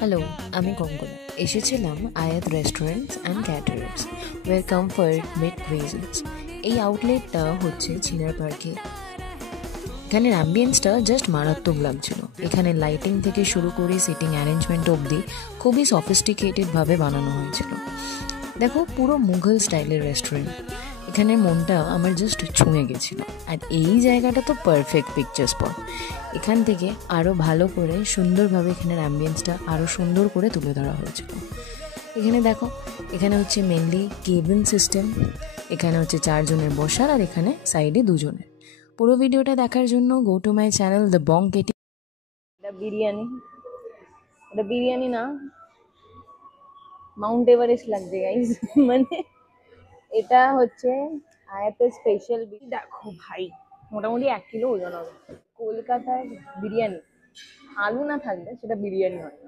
Hello, আমি কঙ্কনা। এসেছিলাম Aayat restaurants and caterers where comfort meet presence. এই আউটলেটটা হচ্ছে চিনার পার্কে। এখানের অ্যাম্বিয়েন্সটা জাস্ট মারাত্মক লাগছিল। এখানে লাইটিং থেকে শুরু করে সিটিং অ্যারেঞ্জমেন্ট অবধি খুবই সফিস্টিকেটেডভাবে বানানো হয়েছিল। দেখো, পুরো মুঘল স্টাইলের রেস্টুরেন্ট। এখানে মনটা আমার জাস্ট ছুঁয়ে গেছিলো। আর এই জায়গাটা তো পারফেক্ট পিকচার স্পট। এখান থেকে আরও ভালো করে সুন্দরভাবে এখানের অ্যাম্বিয়েন্সটা আরও সুন্দর করে তুলে ধরা হয়েছিল। এখানে দেখো, এখানে হচ্ছে মেনলি কেবিন সিস্টেম। এখানে হচ্ছে 4 জনের বসার, আর এখানে সাইডে 2 জনের। পুরো ভিডিওটা দেখার জন্য go to my channel the Bong KT. এটা বিরিয়ানি, এটা বিরিয়ানি না, মাউন্ট এভারেস্ট লাগছে গাইস। মানে এটা হচ্ছে আয়াতের স্পেশাল। দেখো ভাই, মোটামুটি 1 কিলো ওজন হবে। কলকাতার বিরিয়ানি আলু না থাকলে সেটা বিরিয়ানি হয় না।